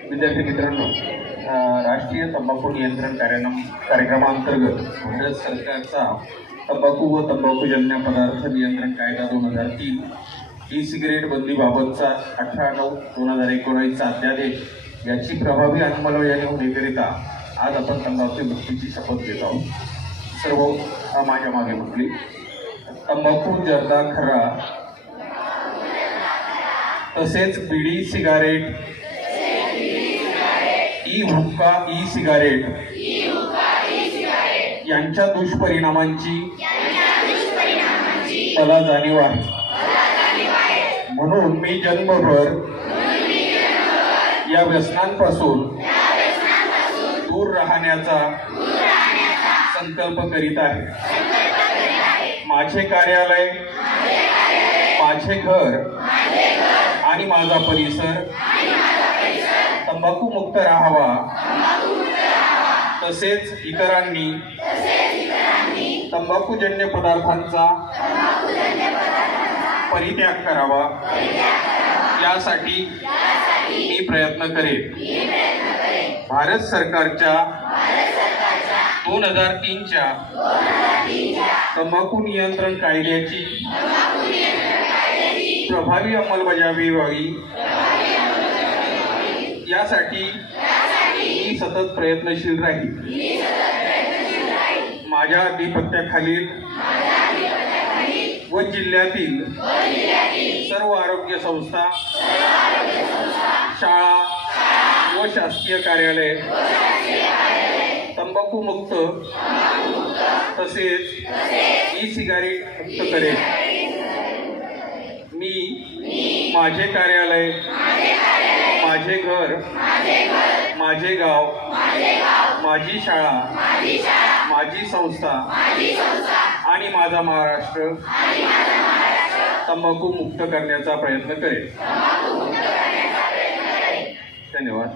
विद्यार्थी मित्रांनो, राष्ट्रीय तंबाखू नियंत्रण कार्यक्रमांतर्गत भारत सरकारचा तंबाखू व तंबाखूजन्य पदार्थ नियंत्रण कायदा 2003 ई सिगारेट बंदीबाबतचा 18/9/2019 अध्यादेश याची प्रभावी अंमलबजावणी होण्याकरिता आज आपण तंबाखू मुक्तीची शपथ घेत आहोत. सर्व माझ्या मागे म्हटली. तंबाखू जर्दा खरा तसेच बीडी सिगारेट, ई हुक्का, ई सिगारेट यांच्या दुष्परिणामांची मला जाणीव आहे. म्हणून मी जन्मभर या व्यसनांपासून दूर राहण्याचा संकल्प करीत आहे. माझे कार्यालय, माझे घर आणि माझा परिसर तंबाखू मुक्त राहावा, तसेच इतरांनी तंबाखूजन्य पदार्थांचा परित्याग करावा यासाठी मी प्रयत्न करेन. भारत सरकारच्या 2003च्या तंबाखू नियंत्रण कायद्याची प्रभावी अंमलबजावणी व्हावी यासाठी मी सतत प्रयत्नशील राहील. माझ्या अधिपत्याखालील व जिल्ह्यातील सर्व आरोग्य संस्था, शाळा व शासकीय कार्यालय तंबाखू मुक्त तसेच ई सिगारेट मुक्त करेल. मी माझे कार्यालय, माझे घर, माझे गाव, माझी शाळा, माझी संस्था आणि माझा महाराष्ट्र तंबाखू मुक्त करण्याचा प्रयत्न करेल. धन्यवाद.